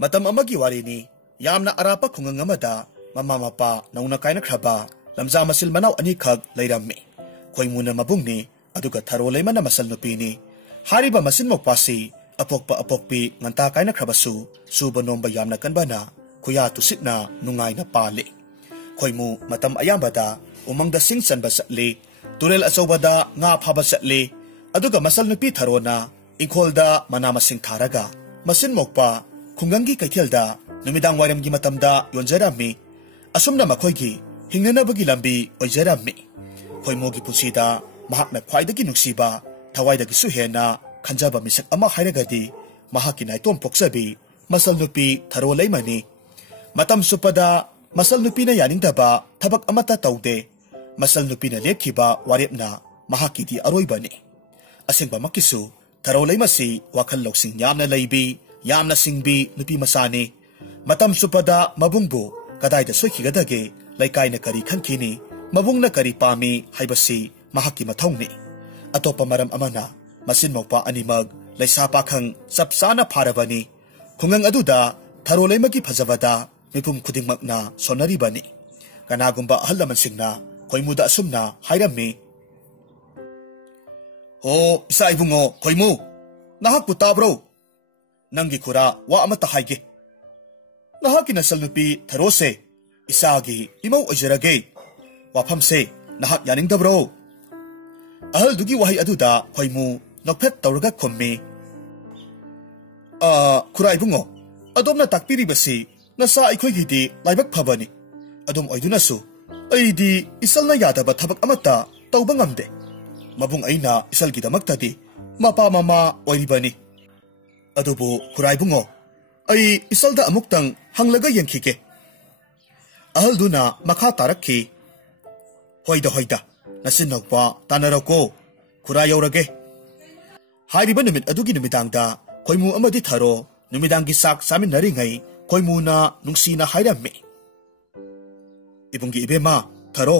Matam amagi warini yamna arapa khungang amada mama mapa nauna kaina khraba lamza masil manaw ani khag leirammi khoimuna mabungni aduga tharoleima na masal nupini hariba masin mokpasi apokpa apokpi nganta kaina khrabasu suba nomba yamna kanbana khuya tusitna nungai na pali khoimu matam ayambada umangda sing chanba satli turel achobada nga phaba satli aduga masal nupi tharona ingkholda manama sing tharaga masin mokpa khungangi kaithelda numidang waramgi matamda yonjarami asumna makhoigi hingnanabagi lambi oijarami khoimogi pusida mahakna khwaidagi nuksiba thawaidagi suhena khanjaba misak ama hairagadi mahaki naitom poksabi masal nupi tharoleimani matam supada masal nupi na yaningdaba thabak amata taude masal nupi na lepkhiba warepna mahaki di aroibani asengba makisu tharoleima si wakhal loksing yamna leibi yamna singbi nupi masani matam supada mabungbu kadaida soikigadage laikai na kari khankini mabungna kari pami haibasi mahaki mathongni atopa maram amana masin mokpa animag laisa pakhang sapsana pharabani khungang aduda tharoleimagi phajabada mipum khudingmakna sonaribani kanagumba ahallaman singna khoimuda asumna hairammi o isa ibungo khoimu nahak putabro nangi khura wa amata haige nahaki nasal nupi tharose isagi imau ojerage wafamse nahak yaningdabro ahal dugi wahi aduda khoimu nokphet tawraga khommi khura ibungo adomna takpiri basi nasa aikhoigidi laibak phabani adom oidunasu aidi isalna yadaba thabak amata tawba ngamde mabung aina isalgi damaktadi mapa mama oiribani adubu khura ibungo ai isalda amuktang hanglaga yengkhige ahal duna makha tarakhi hoida nasin nokpa tanarako khura yaurage hariba numit adugi numitangda khoimu amadi tharo numidangi sak samin naringai khoimu na nungsina hairamme ibungi ibema tharo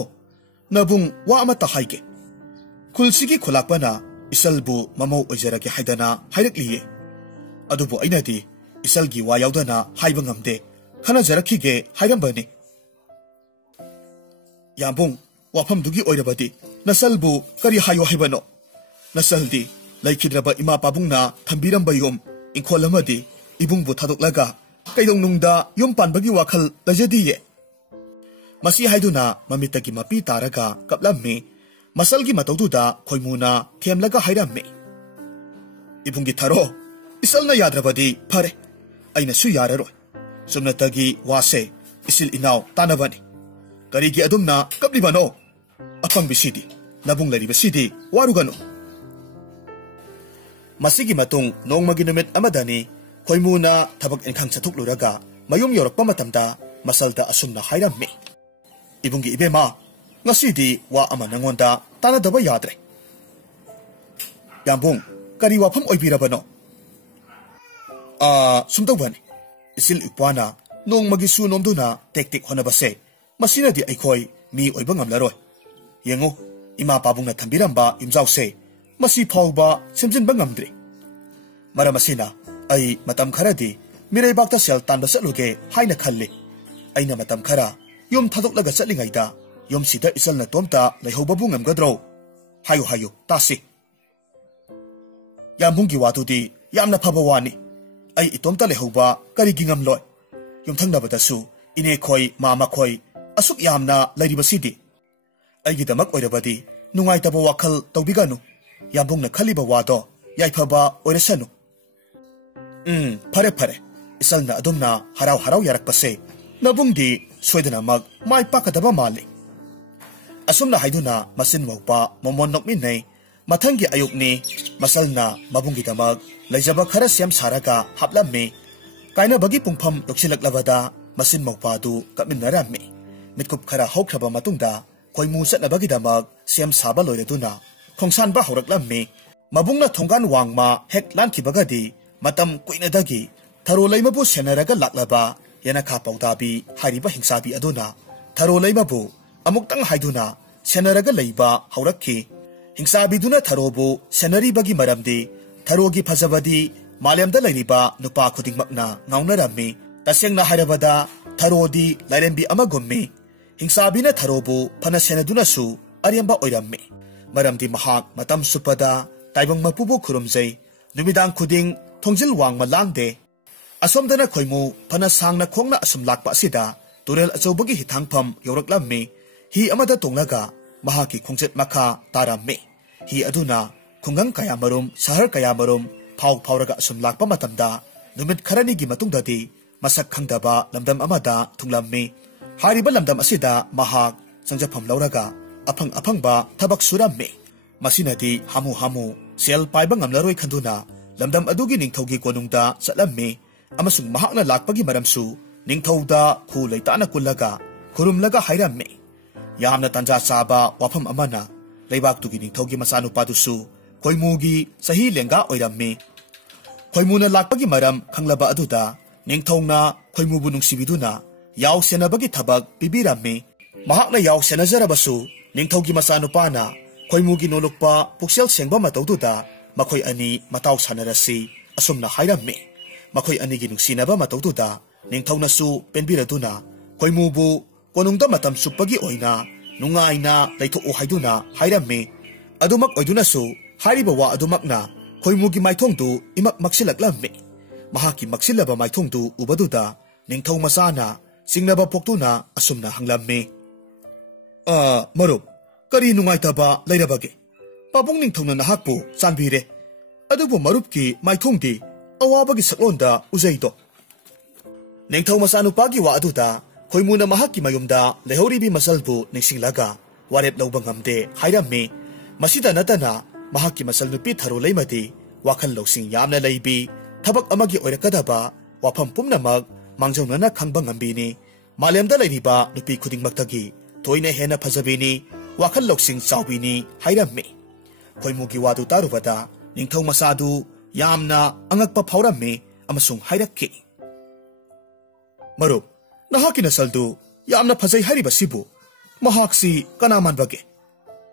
nabung wa amata haige khulsigi khulakpana isalbu mamau ojerage haidana hairakliye adubu ainadi isalgi wa yaudana haiba ngamde khana jarakhige hairambani yambung wafam dugi oirabadi nasalbu kari hayo haibano nasaldi laikhidraba ima pabungna thambiramba yom ingkholamadi ibungbu thadoklaga kaidongnungda yom panbagi wakhal lajadiye masi haiduna mamitagi mapi taraga kaplammi masalgi matawduda khoimuna themlaga hairammi ibungi tharo isalna yadrabadi phare aina su yararo sumnatagi wase isil inaw tanabani karigi adumna kaplibano apang bisidi nabung lari bisidi warugano masigi matung nongmagi numit amadani khoimuna thabak engkhang chathuk-luraga mayum yorakpa matamda masalda asumna hairammi ibungi ibema ngasidi wa ama nangonda tanadaba yadre yambung kari wafam oibirabano sumtawbani isil upana nongmagi su nomduna tek honabase masinadi aikhoi mi oiba ngamlaroi yengo ima pabungna thambiramba imjause masi phauba semjinba ngamdre maramasina ai matam kharadi mireibakta sel tanba satluge haina khalli aina matam khara yom thadok chatlingaida yom sida isalna tomta leihobabu ngamgadro hayo tasi yambungi watudi yamna phaba wani ai itomta lehoba karigi ngamloi yom thangnabadasu ine khoi mama khoi asuk yamna lairibasidi aigi damak oirabadi nungaitaba wakhal tawbiganu yambungna khaliba wado yaifaba oirasanu phare isalna adumna harau yarakpase nabungdi soidana mag mai pakadaba mali asumna haiduna masin mawpa momon nokminai mathangi ayukni masalna mabungi damag laijaba khara siam saraga haplammi kaina bagi pungpham loksilak-labada masin mawpa du kapminarami mitkup khara haukraba matungda khoimu satnabagi damag siam saba loiraduna khongsan ba horaklammi mabungna thonggan wangma hek lankhibagadi matam kuinadagi tharoleimabu senaraga laklaba yanakha pawdabi hariba hingsabi aduna tharoleimabu amuktang haiduna senaraga leiba haurakhi hingsabi duna tharobu senari bagi maramdi tharogi phajabadi Malemda lairiba nupa khudingmakna ngaunarami tasengna hairabada tharodi lairenbi amagummi hingsabina tharobu phana senadunasu ariamba oirammi maramdi mahak matam supada taibang mapubu khurumjai numidang khuding thongjil wangma langde asomdana khoimu phana sangna khongna asum lakpa asida turel achobagi hithangpham yoraklammi hi amada tongnaga mahaki khongchet makha tarammi hi aduna khungang kaya marum sahar kaya marum phau phauraga asum lakpa matamda numit kharani gi matungdadi masak khangdaba lamdam amada thunglammi hariba lamdam asida mahak sangjapam lauraga afangba thabak surammi masinadi hamu sel paiba ngamlaroi khanduna lamdam adugi ningthaugi konungda chatlammi amasung mahakna lakpagi maramsu ningthauda khu leitana kullaga khurumlaga hairammi yamna tanja chaba wafam amana leibak tugi ningthaugi masanu padusu khoimugi sahi lenga oirammi khoimuna lakpagi maram khanglaba aduda ningthongna khoimubu nungsibiduna yaw senabagi thabak pibirammi mahakna yaw senajarabasu ningthaugi masanu pana khoimugi nolokpa puksel sengba mataududa makhoi ani mataw sanarasi asumna hairammi makhoi ani gi nungsinaba mataududa ningthaunasu penbiraduna khoimubu konungda matam suppagi oina nungaina leitho haiduna hairammi adumak oidunasu hariba wa adumakna khoimugi maithongdu imak maksilaklammi mahaki maksilaba maithongdu ubaduda ningthau masana singnaba poktuna asumna hanglammi marup kari nungaitaba leirabage pabong ningthongna nahakpu chanbire adubu marupki maithongdi awabagi saklonda uzaido ningthau masanu pagi wa aduda khoimuna mahaki mayumda lehoribi masalbu ningsinglaga warep lawba ngamde hairammi masida natana mahaki masal nupi tharoleimadi wakhal lawsing yamna leibi thabak amagi oirakadaba wafam pumnamak mangjongna khangba ngambini malemda leiriba nupi khudingmaktagi toine hena phajabini wakhal lawsing chawbini hairammi khoimugi wadu tarubada ningthau masadu yamna angakpa phaurammi amasung hairakki marup nahaki nasaldu yamna phajai hariba sibu mahaksi kana manbage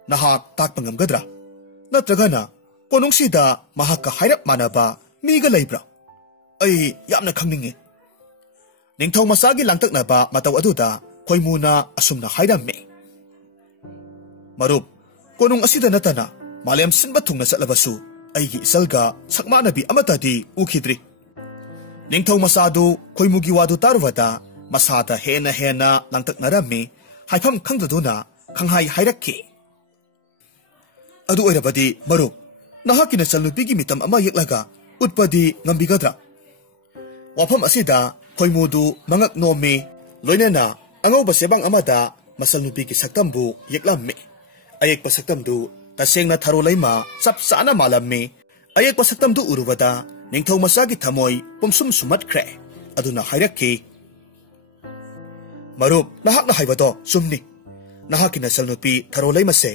nahak takpa ngamgadra natragana konungsida mahakka hairap manaba miga leibra ai yamna khangninge ningthau masagi langtaknaba mataw aduda khoimuna asumna hairammi marup konung asida natana malem sinba thungna chatlabasu aigi isalga sakmanabi amatadi ukhidri ningthau masadu khoimugi wadu tarwada masada hena langtaknarammi haifam khangdaduna khanghai hairakki adu oirabadi marup nahakina chalnupigi mitam ama yeklaga utpadi ngambigadra wafam asida khoimudu mangak nomi loinana angauba sebang amada masalnupigi saktambu yeklammi ayekpa saktamdu tasengna tharoleima chapchana malammi ayekpa saktamdu urubada ningthau masagi thamoi pumsum sumatkre aduna hairakki marup nahakna haibado sumni nahakina chalnupi tharoleima se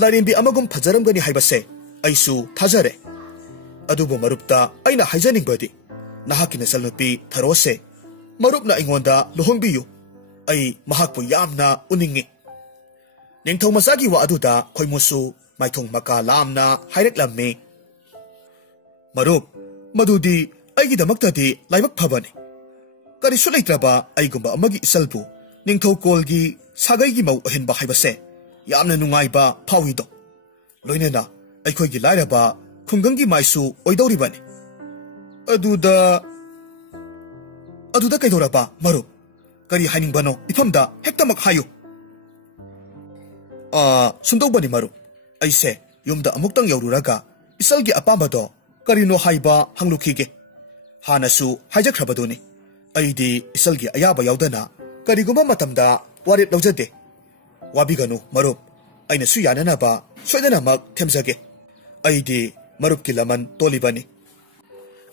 larimbi amagum phajaramgani haibase aisu thajare adubu marupta aina haijaningbadi nahakina chalnupi tharose marupna ingonda lohongbiyu ai mahakpu yamna uningi ningthau masagi wa aduda khoimusu maithong maka lamna hairaklammi marup madudi aigidamakti laibak phabani karisu leitraba aigumba amagi isalbu ningthau kolgi sagaigi mau ahenba haibase yamna nungaiba phawido loinena aikhoigi lairaba khungangi maisu oidoribani aduda kaidoraba marup kari hainingbano ifamda hektamak hayu sundobani marup aise yumda amuktang yaururaga isalgi apambado karino haiba hanglukhige hanasu haijakhrabaduni aidi isalgi ayaba yaudana kariguma matamda warep lawjade wabiganu marup aina su yananaba soidanamak themjage aidi marup ki laman tolibani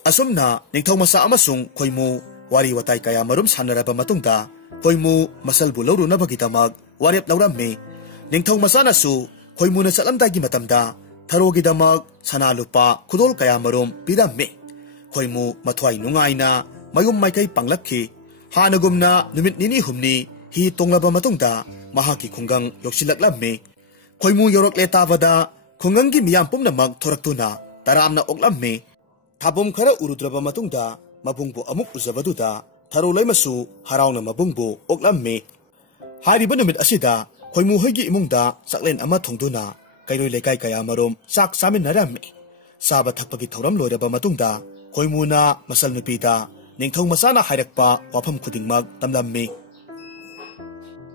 asumna ningthau masa amasung khoimu wari watai kaya marum sanaraba matungda khoimu masalbu lawrunabagi tamak warep lawramme ningthau masana su khoimuna chalamdagi matamda tharogi damak sanalupa khudol kaya marum pidamme khoimu mathwai nungaina mayum maikai panglakhi hanagumna numit nini humni hi tonglaba matungda mahaki khungang yoksilaklamme khoimu yorok le tabada khungangi miyam pumnamak thoraktuna taramna oklamme Thabum khara urudraba matungda mabungbu amuk uzabadуда tharolaimasu harauna mabungbu oklamme. Hariba numit asida khoimu hoigi imungda saklen ama thongduna kairoi lekai kaya marom sak saminarame. Saba thakpagi thoram loiraba matungda khoimuna masal nupida ningthau masana hairakpa wafam khudingmak tamlamme.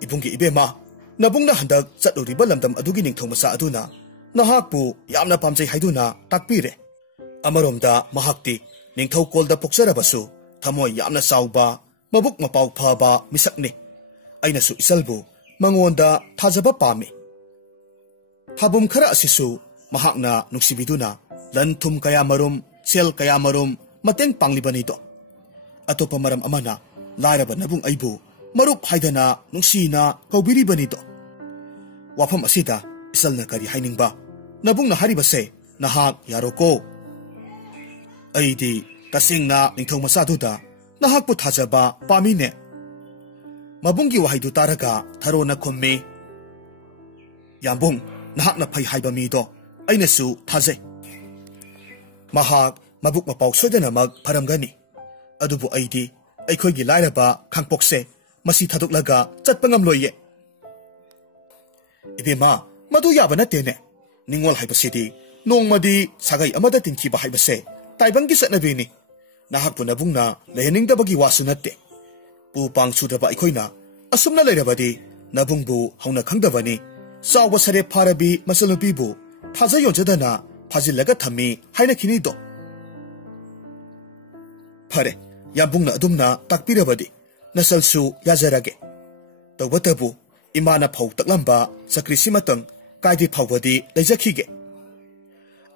Ibunggi ibema nabungna handak chatluriba lamdam adugi ningthau masa aduna nahakpu yamna pamjai haiduna takpire. Amaromda mahakti ningthau kolda poksarabasu thamoi yamna sauba mabuk mapau phaba misakni. Ainasu isalbu mangonda thajaba pami. Thabum khara asisu mahakna nuksibiduna lan thum kaya marum sel kaya marum mateng panglibani do. Atopa maram amana lairaba nabung aibu marup haidana nungsina kaubiribani do. Wafam asida isalna kari hainingba nabungna haribase nahak yaroko. Aidi tasingna ningthau masaduda nahakpu thajaba pamine. Mabunggi wahaidu taraga tharona khomme. Yambung nahakna phai haiba mido ainasu thajai. Mahak mabuk mapau soidanamak pharamgani. Adubu aidi aikhoigi lairaba khangpokse masi thaduklaga chatpa ngamloye. Ibema madu yaba natene. Ningol haibasidi nongmadi sagai amada tinkiba haibase taibangi satnabini. Nahakpu nabungna leheningdabagi wasu natte. Pu pang sudaba aikhoina asumna leirabadi nabungbu hauna khangdabani. Sauba sare pharabi masalnupibu thaja yonjadana phajillaga thammi haina khinido. Phare yambungna adumna takpirabadi nasalsu yajarage. Tawbatabu imana phau taklamba sakrisimatang kaidi phawbadi leijakhige.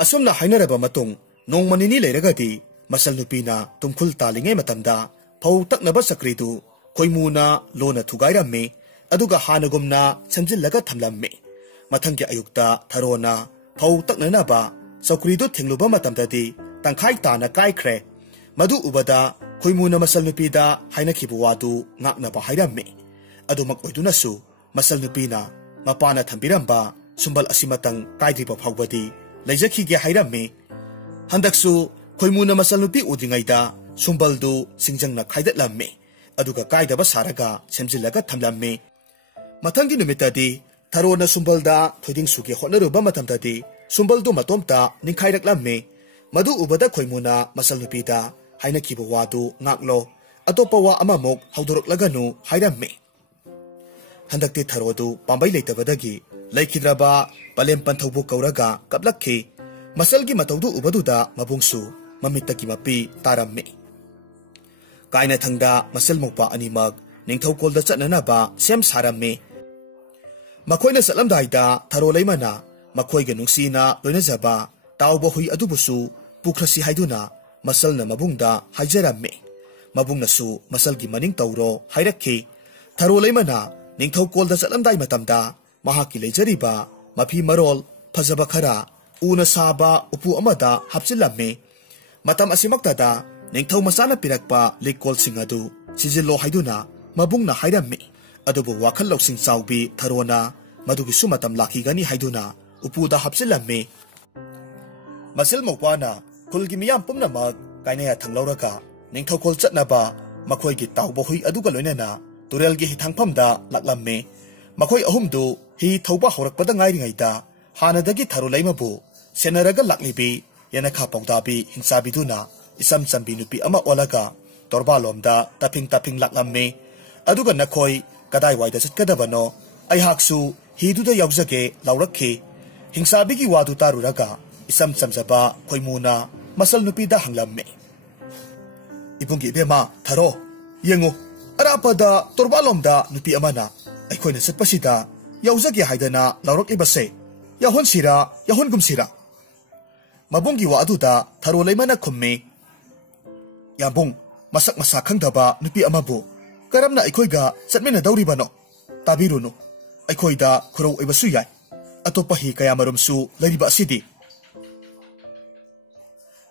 Asumna hainaraba matung nongmanini leiragadi masalnupina tumkhul talinge matamda phau taknaba sakridu khoimuna lona thugairamme aduga hanagumna sanjillaga thamlamme. Mathangi ayukta tharona phau taknanaba sakridu thengluba matamdadi tangkhai tana kaikhre. Madu ubada khoimuna masalnupida hainakhibu wadu ngaknaba hairamme. Adumak oidunasu masalnupina mapana thambiramba sumbal asimatang kaidriba phawbadi leijakhige hairamme. Handaksu khoimuna masalnupi udingaida sumbaldu singjangna khaidatlamme. Aduga kaidaba saraga semjillaga thamlamme. Mathangi numitadi tharona sumbalda thoiding suge hotnaruba matamdadi sumbaldu matomta ningkhairaklamme. Madu ubada khoimuna masalnupida hainakhibu wadu ngaklo atopa wa amamok haudoroklaganu hairamme. Handakti tharodu pambai leitabadagi laikhidraba palem panthaubu kauraga kaplakhi. Masalgi mataudu ubaduda mabungsu mamittaki mapi taramme. Kaina thangda masal mokpa animak ningthau kolda chatnanaba sem saramme. Makhoina satlamdaida tharolaimana makhoiga nungsina loinajaba tauba hui adubusu pukhrasi haiduna masalna mabungda haijaramme. Mabungnasu masalgi maning tauro hairakhi. Tharolaimana ningthau kolda chatlamdai matamda mahaki leijariba mapi marol phajaba khara una saba upu amada hapchilamme. Matam asimaktada ningthau masana pirakpa likol singadu sijillo haiduna mabungna hairamme. Adubu wakhal loksing chawbi tharona madugi sumatam lakhigani haiduna upuda hapchilamme. Masil mokwana kulgi miyam pumnamak kainaya thanglauraga ningthau kol chatnaba makhoigi tawba hui aduga loinana turelgi hithangphamda laklamme. Makhoi ahumdu hi thauba horakpada ngairingaida hanadagi tharolaimabu senaraga laklibi yanakha pawdabi hingchabiduna isam chambi nupi ama olaga torbalomda taping laklamme. Aduga nakhoi kadai waida chatkadabano aihaksu hiduda yaujage laurakhi. Hingchabigi wadu taruraga isam chamjaba khoimuna masal nupida hanglamme. Ibunggi ibema tharo yengo arapada torbalomda nupi amana aikhoina chatpasida yaujage haidana lauraklibase yahon sira yahon gumsira. Mabunggi wa aduda tharolaimana khumme. Yambung masak masa khangdaba nupi amabu karamna aikhoiga chatmena dauribano tabirunu. Aikhoida khurau oibasu yai atopa hi kaya marumsu leiriba asidi.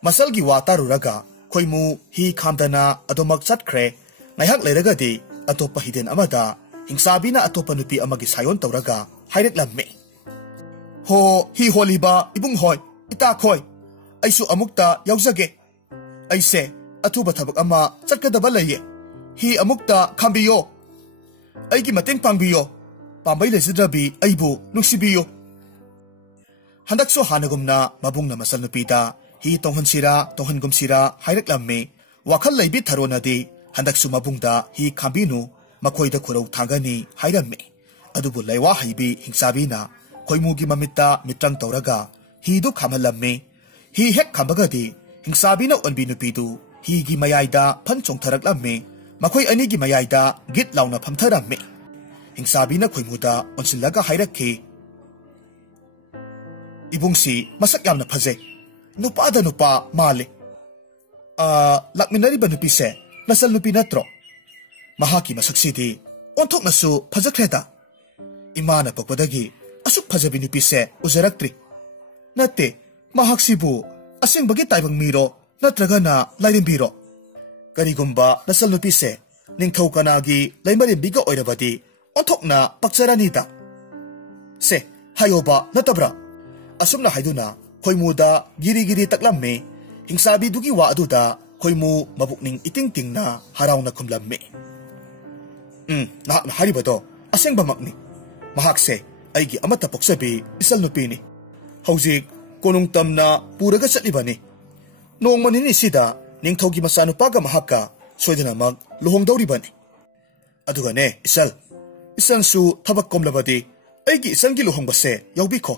Masalgi wa taruraga khoimu hi khamdana adomak chatkhre. Ngaihak leiragadi atopa hiden amada hingchabina atopa nupi amagi sayon tauraga haireklamme. Ho hi holiba ibung hoy ita khoi aisu amukta yaujage. ꯑꯩꯁꯦ ꯑꯊꯨꯕ ꯊꯕꯛ ꯑꯃ ꯆꯠꯀꯗꯕ ꯂꯩꯌꯦ ꯍꯤ ꯑꯃꯨꯛꯇ ꯈꯥꯝꯕꯤꯌꯣ ꯑꯩꯒꯤ ꯃꯇꯦꯡ ꯄꯥꯡꯕꯤꯌꯣ ꯄꯥꯝꯕꯩ ꯂꯩꯖꯗ꯭ꯔꯕꯤ ꯑꯩꯕꯨ ꯅꯨꯡꯁꯤꯕꯤꯌꯨ ꯍꯟꯗꯛꯁꯨ ꯍꯥꯟꯅꯒꯨꯝꯅ ꯃꯕꯨꯡꯅ ꯃꯆꯜꯅꯨꯄꯤꯗ ꯍꯤ ꯇꯣꯡꯍꯟꯁꯤꯔꯥ ꯇꯣꯡꯍꯟꯒꯨꯝꯁꯤꯔꯥ ꯍꯥꯏꯔꯛꯂꯝꯃꯤ ꯋꯥꯈꯜ ꯂꯩꯕꯤ ꯊꯥꯔꯣꯅꯗꯤ ꯍꯟꯗꯛꯁꯨ ꯃꯕꯨꯡꯗ ꯍꯤ ꯈꯥꯝꯕꯤꯅꯨ ꯃꯈꯣꯏꯗ ꯈꯨꯔꯧ ꯊꯥꯡꯒꯅꯤ ꯍꯥꯏꯔꯝꯃꯤ ꯑꯗꯨꯕꯨ ꯂꯩꯋꯥ ꯍꯩꯕꯤ ꯍꯤꯡꯆꯥꯕꯤꯅ ꯈꯣꯏꯃꯨꯒꯤ ꯃꯃꯤꯠꯇ ꯃꯤꯇ꯭ꯔꯪ ꯇꯧꯔꯒ ꯍꯤꯗꯨ ꯈꯥꯝꯍꯜꯂꯝꯃꯤ ꯍꯤ ꯍꯦꯛ ꯈꯥꯝꯕꯒꯗꯤ ꯍꯤꯡꯆꯥꯕꯤꯅ ꯑꯣꯟꯕꯤ ꯅꯨꯄꯤꯗꯨ ꯍꯤꯒꯤ ꯃꯌꯥꯏꯗ ꯐꯟ ꯆꯣꯡꯊꯔꯛꯂꯝꯃꯤ ꯃꯈꯣꯏ ꯑꯅꯤꯒꯤ ꯃꯌꯥꯏꯗ ꯒꯤꯠ ꯂꯥꯎꯅ ꯐꯝꯊꯔꯝꯃꯤ ꯍꯤꯡꯆꯥꯕꯤꯅ ꯈꯣꯏꯃꯨꯗ ꯑꯣꯟꯁꯤꯜꯂꯒ ꯍꯥꯏꯔꯛꯈꯤ 이봉씨 마삭 얌나 파제 누빠다 누빠 말리 락미나리바 누피세 나살 누피 나트로 마하키 마삭시디 온톡나수 파자크레다 이마나 뻑보다기 아숙 파자비 누피세 우제락트리 나때 마학시부 아생바기 따이방미로 나트라가나 라이름비로 가리곰바 나살 누피세 닝토카나기 라이마림비가 오이라바디 온톡나 빡자라니다 세 하요바 나타브라 asumna haiduna khoimuda giri taklamme hingsabi dugi wa aduda khoimu mabukning iting na harawna khumlamme na haribado asengba makni mahakse aigi amata poksabi isal nupini hojik konung tamna puraga chatlibani nongmanini sida ningthogi masanu paga mahakka soidana mag luhongdawribani adugane isal su thabak komlabadi aigi isangi luhongbase yawbikho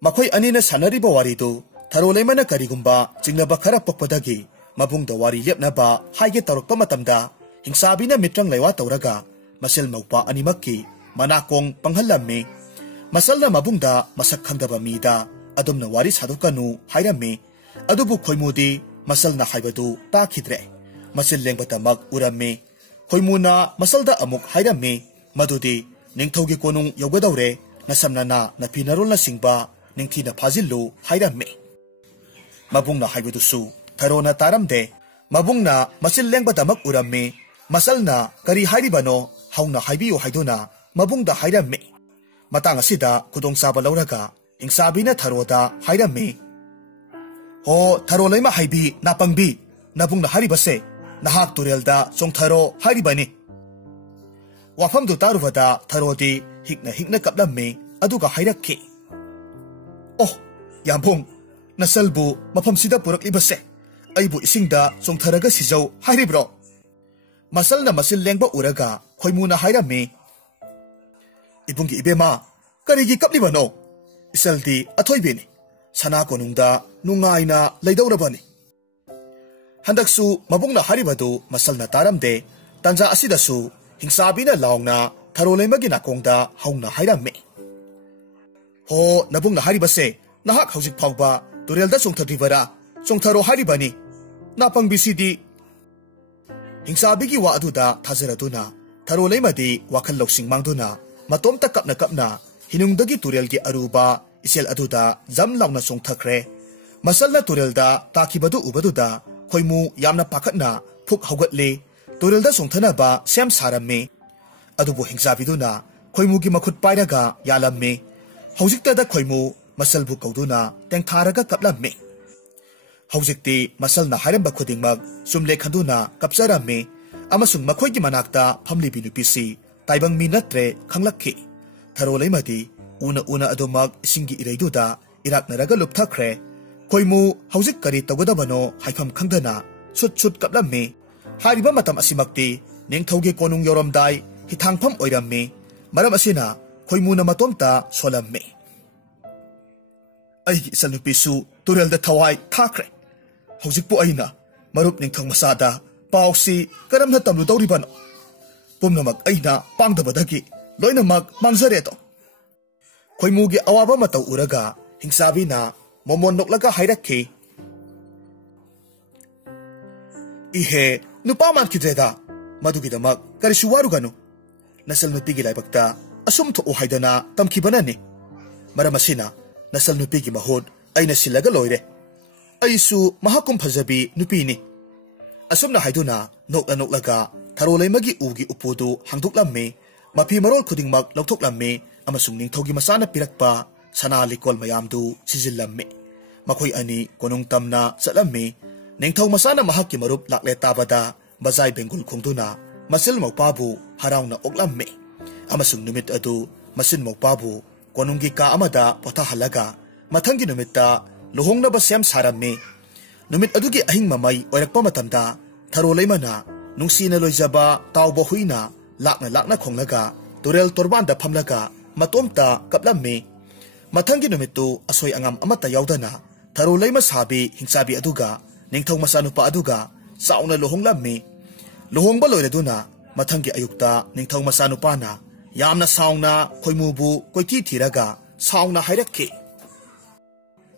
makhoi anina sanariba waridu tharoleimana karigumba jingnaba khara pokpadagi mabungda wari lepnaba haige tarokpa matamda hingsabina mitrang leiwa tawraga masel maupa animakki manakong panghallamme masalna mabungda masak khangdaba mida adumna wari sadokanu hairame adubu khoimudi masalna haibadu takhidre masil lengbatamak urame khoimuna masalda amuk hairame madudi ningthogi konung yogadawre nasamnana napinarolna singba ꯅꯤꯡꯊꯤꯅ ꯐꯥꯖꯤꯜꯂꯨ ꯍꯥꯏꯔꯝꯃꯤ ꯃꯕꯨꯡꯅ ꯍꯥꯏꯕꯗꯨꯁꯨ ꯊꯔꯣꯅ ꯇꯥꯔꯝꯗꯦ ꯃꯕꯨꯡꯅ ꯃꯆꯤꯜ ꯂꯦꯡꯕꯗꯃꯛ ꯎꯔꯝꯃꯤ ꯃꯆꯜꯅ ꯀꯔꯤ ꯍꯥꯏꯔꯤꯕꯅꯣ ꯍꯧꯅ ꯍꯥꯏꯕꯤꯌꯨ ꯍꯥꯏꯗꯨꯅ ꯃꯕꯨꯡꯗ ꯍꯥꯏꯔꯝꯃꯤ ꯃꯇꯥꯡ ꯑꯁꯤꯗ ꯈꯨꯗꯣꯡꯆꯥꯕ ꯂꯧꯔꯒ ꯍꯤꯡꯆꯥꯕꯤꯅ ꯊꯔꯣꯗ ꯍꯥꯏꯔꯝꯃꯤ ꯍꯣ ꯊꯔꯣꯂꯩꯃ ꯍꯥꯏꯕꯤ ꯅꯥꯄꯪꯕꯤ ꯅꯕꯨꯡꯅ ꯍꯥꯏꯔꯤꯕꯁꯦ ꯅꯍꯥꯛ ꯇꯨꯔꯦꯜꯗ ꯆꯣꯡꯊꯔꯣ ꯍꯥꯏꯔꯤꯕꯅꯤ ꯋꯥꯐꯝꯗꯨ ꯇꯥꯔꯨꯕꯗ ꯊꯔꯣꯗꯤ ꯍꯤꯛꯅ ꯀꯞꯂꯝꯃꯤ ꯑꯗꯨꯒ ꯍꯥꯏꯔꯛꯈꯤ Oh, Yambong, nasalbu mapamsida purak libase. Aibu isingda chongtharaga sijau hairibro. Masal na masil lengba uraga khoimuna hairami. Ibungi ibema, karigi kaplibano. Isaldi athoibini. Sana konungda nungaina laidawrabani. Handaksu mabungna haribadu masal na taramde. Tanja asidasu hingsabina laungna tharoleimagi nakongda haungna hairami. Ho nabungna haribase nahak haujik phawba turelda chongtharibara chongtharo haribani napangbisidi hingsabigi wa aduda thajaraduna tharoleimadi wakhal loksing mangduna matomta kapna hinungdagi turelgi aruba isel aduda jam launa chongthakre masalna turelda takibadu ubaduda khoimu yamna pakhatna phuk haugatle turelda chongthana ba sem saramme adubu hingsabiduna khoimugi makhut pairaga yalamme Hojiktada khoimu masalbu kauduna tengtharaga kaplamme hojikti masalna hairamba khudingmak sumle khanduna kapsaramme amasung makhoigi manakta phamlibi nupisi taibang minatre khanglakhi tharoleimadi una adumak isingi ireiduda iraknaraga lupthakre khoimu hojik kari tawgadabano haifam khangdana sut kaplamme hariba matam asimakti ningthogi konung yoromdai hithangpham oiramme maram asina khoimuna matomta solamme aigi salnupisu turelda thawai thakre hojikpu aina marup ningthang masada pausi karamna tamlu dawribano pumnamak aina pangdabadagi loinamak mangzare to khoimugi awaba matau uraga hingsabina momon noklaga hairakhi ihe nupa man kidreda madugidamak karisu waruganu nasal nupigi laibakta asum to haidana tamkibanani maramasina nasal nupigi mahod aina silaga loire aisu mahakum phajabi nupini asumna haiduna noklaga tharoleimagi ugi upudu hangduklamme mapi marol khudingmak lautoklamme amasung ningthogi masana pirakpa sana likol mayamdu sijillamme makhoi ani konung tamna chalamme Ningthau masana mahakki marup lakle tabada bazai bengul khungduna masil maupabu harauna oklamme amasung numit adu masin maupabu konunggi ka amada potha halaga mathangi numitta luhongnaba sem saramme numit adugi ahing mamai oirakpa matamda tharoleimana nungsina loijaba tawba huina lakna khonglaga turel torbanda phamlaga matomta kaplamme mathangi numittu asoi angam amata yaudana tharoleima sabi hingchabi aduga ningthau masanupa aduga sauna luhonglamme luhongba loireduna mathangi ayukta ningthau masanupana yamna sauna khoimubu koiti thiraga sauna hairakki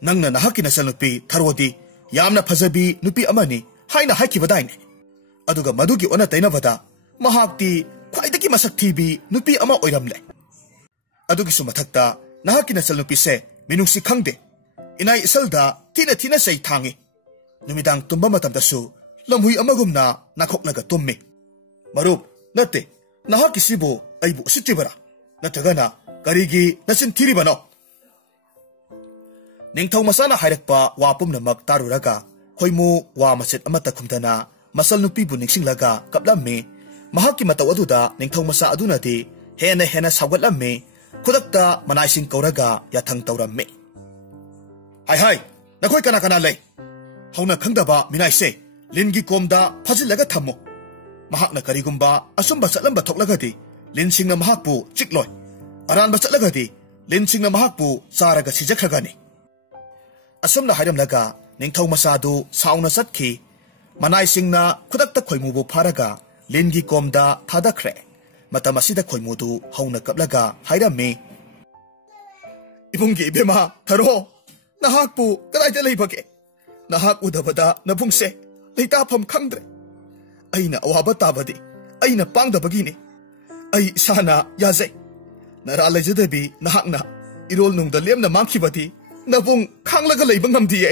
nangna nahaki nasanupi tharodi yamna phajabi nupi amani haina haikibadaine aduga madugi ona tainabada mahakti khwaidaki masak thibi nupi ama oiramle adugi sumathakta nahaki nasanupi se minungsi khangde inai isalda tina sei thangi numidang tumba matamdasu lamhui amagumna nakhoklaga tummi marup nate nahaki sibo aibu sitibara natagana karigi nasin thiribano ningthau masana hairakpa wapum namak taruraga khoimu wa maset amata khumdana masal nupi bu ningsinglaga kaplamme mahaki mataw aduda ningthau masa adunati hena sawgatlamme khudakta manaising kauraga yathang tawramme hai nakoi kana lei hauna khangdaba minaise lingi komda phajilaga thammo mahakna karigumba asumba chatlamba thoklagadi linsingna mahakpu chikloi aranba chatlagadi linsingna mahakpu charaga sijakhragani asumna hairamlaga ningthau masadu sauna chatki manaisingna khudakta khoimubu pharaga lingi komda thadakhre matamasida khoimudu hauna kaplaga hairame ibungi ibema tharo nahakpu kadaida leibage nahak udabada nabungse leitafam khangdre aina awaba tabadi aina pangdabagini ai sana yaze nara lejadabi nahakna irol nungda lemna mangkhibadi nabung khanglaga leiba ngamdiye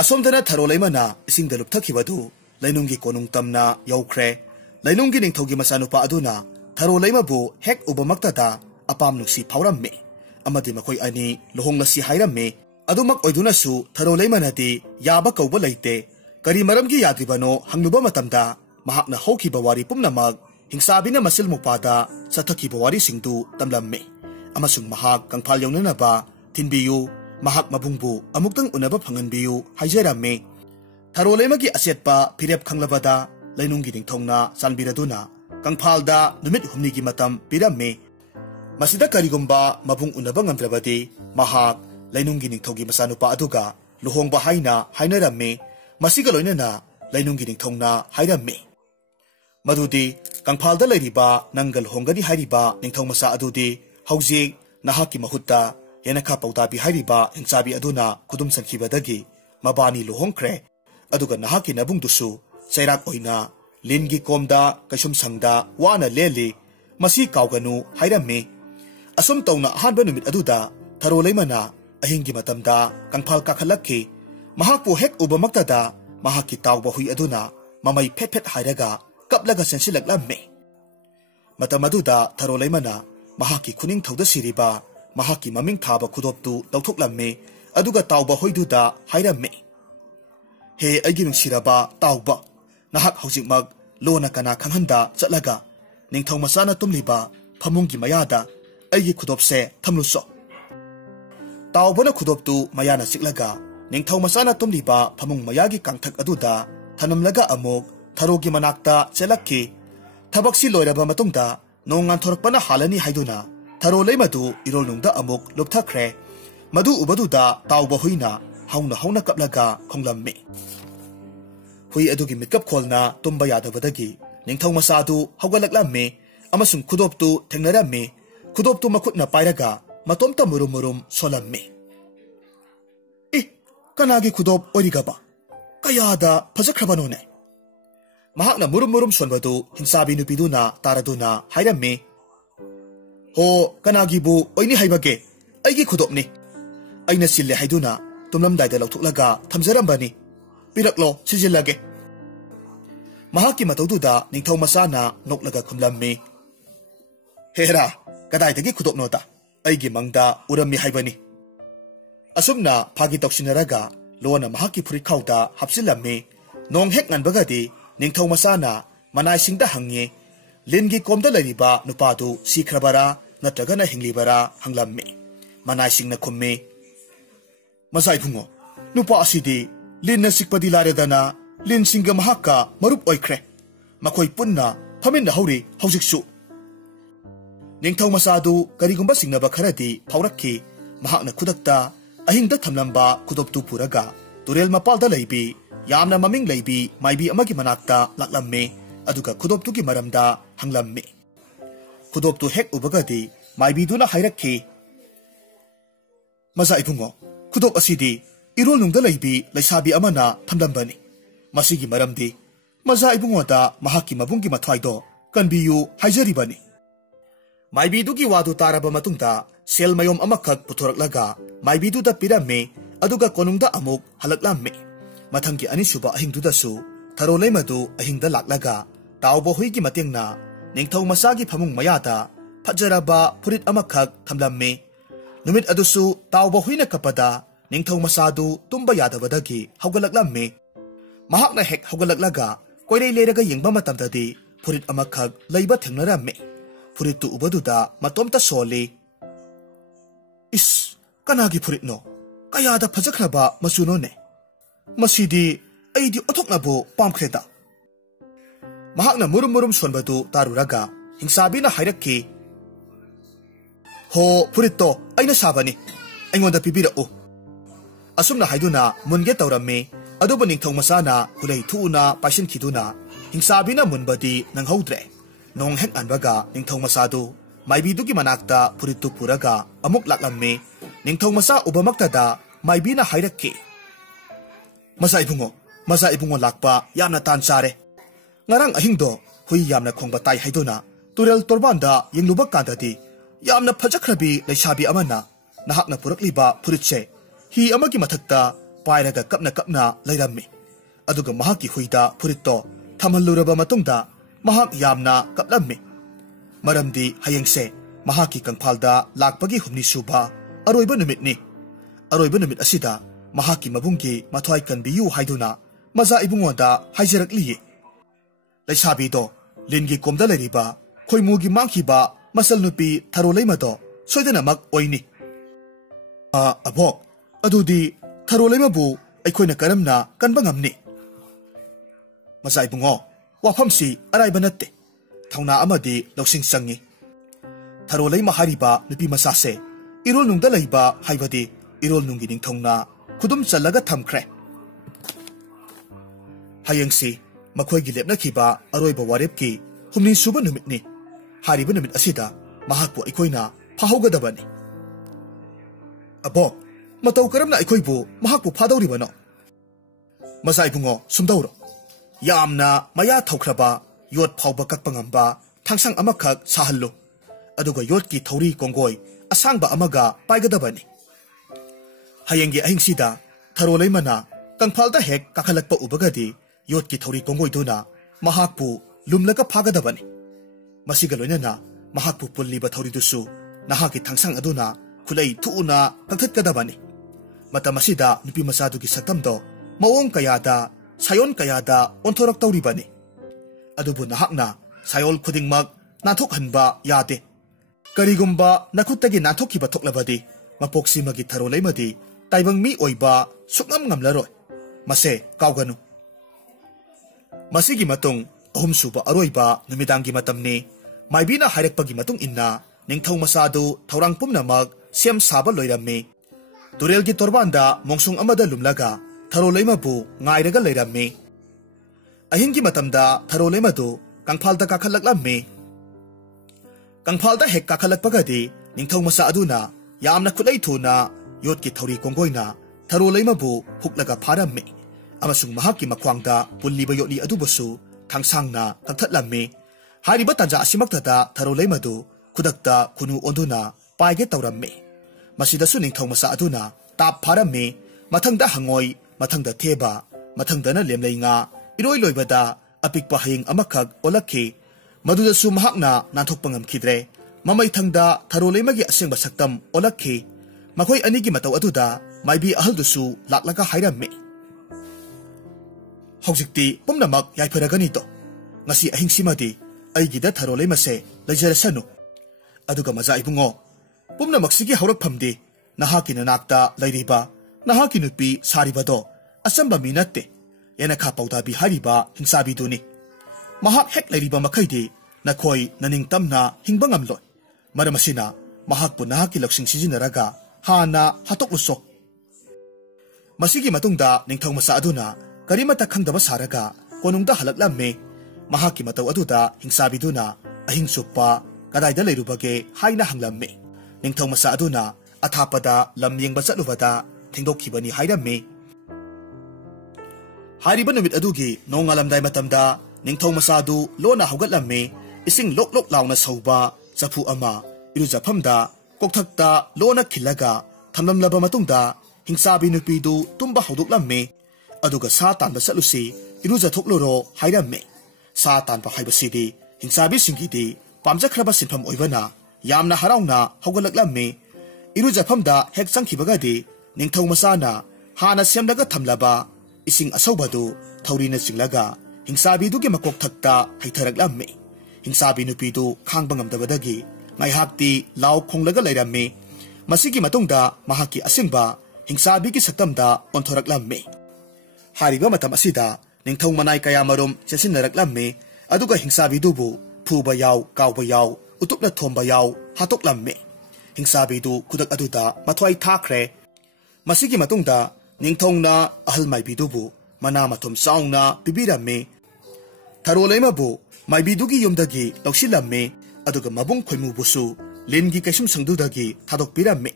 asomdana tharoleimana isingda lupthakibadu lainunggi konung tamna yaukhre lainunggi ningthogi masanupa aduna tharoleima bu hek ubamaktada apam nuksi phawramme amadi makoi ani lohonglasi hairamme adumak oidunasu tharoleimanati yaba kauba leite kari maramgi yadribano hangnuba matamda mahakna hokhiba wari pumnamak hingsabina masil mupada sathakiba wari singdu tamlamme amasung mahak kangphal yaunanaba thinbiyu mahak mabungbu amuktang unaba phanganbiyu haijaramme tharoleimagi asetpa phirep khanglabada lainunggi ningthongna sanbiraduna kangphalda numit humnigi matam piramme masida karigumba mabung unaba ngamdrabadi mahak lainunggi ningthogi masanupa aduga luhongba hainaramme masiga loinana lainunggi ningthongna hairamme madudi kangphalda leiriba nangal hongani hairiba ningthong masa adudi haujik nahaki mahutta yenakha paudabi hairiba hingchabi aduna khudum sankhibadagi mabani luhongkhre aduga nahaki nabungdusu chairak oina lingi komda kaisum sangda wana leli masi kawganu hairamme asum tawna hanba numit aduda tharoleimana ahingi matamda kangphal kakhalakki mahakpu hek ubamaktada mahaki tawba hui aduna mamai phet hairaga kaplaga sensilaklamme matamaduda tharoleimana mahaki khuning thauda siriba mahaki maming thaba khudoptu tawthoklamme aduga tawba hoiduda hairamme he aigi nungsiraba tawba nahak haujikmak lona kana khanghanda chatlaga ningthau masana tumliba phamungi mayada aigi khudopse thamluso tawbana khudoptu mayana siklaga ningthau masana tumliba phamung mayagi kangthak aduda thanamlaga amok tharogi manakta chelakki thabaksi loiraba matungda nongan thorakpana halani haiduna tharoleimadu irolnungda amok lupthakre madu ubaduda tawba huina hauna kaplaga khonglamme hui adugi mitkap kholna tumba yadabadagi ningthau masadu hawgalaklamme amasung khudoptu thengnaramme khudoptu makhutna pairaga matomta murum solamme kanagi khudop origaba kayada phajakhrabano mahakna murum sonbadu hingsabi nupiduna taraduna hairamme ho kanagi bu oini haibage aigi khudopni aina sille haiduna tumlamdaida lauthuklaga thamjarambani piraklo sijillage mahaki mataududa ningthau masana noklaga khumlamme hera kadaidagi khudopnota aigi mangda urammi haibani asumna phagi toksinaraga Lona mahaki furikauda hapsilame, nong hek nganbagadi, ningthau masana, manai singda hangye, lingi komda lariba nupadu sikrabara, natragana hinglibara hanglame. Manai singna kumme. Masai Phunga, nupa asidi, lin na sikpadi laredana, lin singa mahaka marup oikre. Makoi punna, pamin na hauri, hausik Ningthau masadu karigumba singnaba kharadi phaurakki mahakna khudakta ahingda thamlamba khudoptu puraga turel mapalda leibi yamna maming leibi maibi amagi manakta laklamme aduga khudoptu gi maramda hanglamme khudoptu hek ubagadi maibi duna hairakki Maza Phunga khudop asidi irol nungda leibi laisabi amana thamlambani masigi maramdi Maza Phunga da mahakki mabunggi mathwaido kanbiyu haijaribani Maibidugi wadu taraba matungda sel mayom amakak puthuraklaga maibiduda pirame aduga konungda amuk halaklamme mathangi anisuba ahingdudasu tharoleimadu ahingda laklaga tawbo huigi matengna ningthau masagi phamung mayada phajaraba purit amakak thamlamme numit adusu tawbo huina kapada ningthau masadu tumba yadabadagi hawgalaklamme mahakna hek hawgalaklaga koirei leraga yengba matamdadi purit amakak leiba thengnaramme Puritu ubaduda matomta soli. Is, kanagi purit no. Kaya da pajakraba masuno ne. Masidi, aidi otok na bo pamkreda. Mahakna murum sonbadu taruraga. Hingsabi na hairakki. Ho, purito, ay nasabani. Ay ngonda pibira o. Asum na haiduna munge taurame. Adoba ningthong masana kulay tuuna pasin kiduna. Hingsabi na munbadi nang haudre. Nong hek anbaga ningthau masadu maibidugi manakta puritu puraga amuk laklamme ningthau masa ubamaktada maibina hairakki Masa Phunga lakpa yamna tan chare ngarang ahingdo hui yamna khongba tai haiduna turel torbanda yengluba kandadi yamna phajakhrabi leisabi amana nahakna purakliba puritse hi amagi mathakta pairaga kapna leirammi aduga mahaki huida puritto thamalluraba matungda Mahak yamna kaplamme. Maramdi hayengse mahaki kangphalda lakpagi humni suba aroiba numit ni. Aroiba numit asida mahaki mabunggi mathwai kanbiyu haiduna Maza Phunga da haijarakliye. Laisabi do lingi komda leriba khoimugi mangkhiba masal nupi Tharoleima do soidanamak oini. Abok adudi Tharoleima bu aikhoina karamna kanba ngamni. Maza Phunga Wafamsi araiba natte thauna amadi loksing sangi Tharoleima hariba nupi masase irol nungda leiba haibadi irol nungi ningthongna khudum chalaga thamkhre hayengsi makhoigi lepna khiba aroiba warepki humni suba numitni hariba numit asida mahakpu aikoina phahaugadabani abo matau karamna aikoibu mahakpu phadawribano Maza Phunga sumdauro Yamna maya thaukraba yot phauba kakpangamba thangsang amakak sahallo aduga yot ki thori kongoi asangba amaga paigadabani hayengi ahingsida Tharoleimana kangphalda hek kakhalakpa ubagadi yot ki thori kongoi duna mahakpu lumlaga phagadabani masiga loinana mahakpu pulliba thori dusu nahaki thangsang aduna khulai thuuna kangthatkadabani matamasida nupi masadugi satamdo mawong kayada Sayon kayada ontorak tauribani. Adubu nahakna sayol khudingmak nathokhanba yade. Karigumba nakhutagi nathokiba thoklabadi mapoksimagi Tharoleimadi taibang mi oiba sukngam ngamlaroi. Mase kauganu. Masigi matung ahumsuba aroiba numidangi matamni maibina hairakpagi matung inna ningthau masadu thaurang pumnamak siam saba loirammi. Turelgi torbanda mongsung amada lumlaga Tharoleima bu ngairaga leiramme ahingi matamda Tharoleima du kangphalda kakhallaklamme kangphalda hek kakhalakpagadi ningthau masa aduna yamna khulai thuna yotki thori kongoina Tharoleima bu huklaga pharamme amasung mahakki makhwangda pulliba yotli adubasu thangsangna kangthatlamme hariba tanja asimaktada Tharoleima du khudakta khunu onduna paige tawramme masidasu ningthau masa aduna tap pharamme mathangda hangoi Mathangda theba, mathangdana lemleinga, iroi loibada, apikpa haying amakag olakhi, madudasu mahakna nathokpangam khidre, mamay thangda Tharoleimagi asengba saktam olakhi, makoy anigi mataw aduda, ꯃꯥꯏꯕꯤ ꯑꯍꯜꯗꯨꯁꯨ ꯂꯥꯛꯂꯒ ꯍꯥꯏꯔꯝꯃꯤ ꯍꯧꯖꯤꯛꯇꯤ ꯄꯨꯝꯅꯃꯛ ꯌꯥꯏꯐꯔꯒꯅꯤꯗꯣ ngasi ahing simadi aigida tharoleimase lejarasanu aduga maja ibungo pumna maksigi haurak phamdi nahaki nanakta leiriba nahaki nupi saribado asamba minatte yana kha pauda bi hariba hingsabi duni mahak hek leiriba makhaidi nakhoi naning tamna hingba ngamloi maramasina mahak pu nahaki laksing sijinaraga hana hatokluso masigi matungda ningthau masa aduna karimata khangdaba saraga konungda halaklamme mahaki matau aduda hingsabiduna ahing supa kadaida leirubage haina hanglamme ningthau masa aduna athapada lam yengba chatlubada thengdokhibani hairamme hariba numit adugi nongalamdai matamda ningthau masa du lona haugatlamme ising loklok launa sauba chapu ama irujaphamda kokthakta lona khilaga thamlamlaba matungda hingsabi nupidu tumba haudoklamme aduga sa tanba chatlusi irujathokhloro hairamme sa tanba haibasidi hingsabi singidi pamjakhraba sinpham oibana yamna harauna haugalaklamme irujaphamda hek changkhibagadi ningthau masana hana semlaga thamlaba ising asaubadu thaurina chinglaga hingsabi dugi makok thakta haitharaklamme hingsabi nupidu khangba ngamdabadagi ngaihakti law khonglaga leiramme masigi matungda mahaki asingba hingsabi gi saktamda onthoraklamme hariba matam asida ningthau manai kaya marum chesinnaraklamme aduga hingsabi dubu phuba yaw kawba yaw utupna thomba yaw hatoklamme hingsabi du kudak aduda mathwai thakre masigi matungda ningthongna ahal maibi dubu mana mathum saungna pibiramme tharoleima bu maibi dugi yumdagi lausilamme aduga mabung khoimu busu lengi kaisum sangdudagi thadokpiramme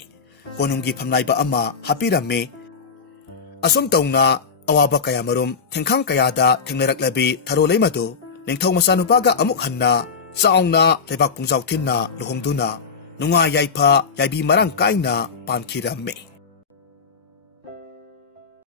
konunggi phamnaiba ama hapiramme asum taungna awaba kaya marum thengkhang kaya da thengnaраklabi tharoleima do ningthau masanupaga amuk hanna saungna lebak pungjaw thinna lohongduna nunga yaipa yaibi marang kaina pankiramme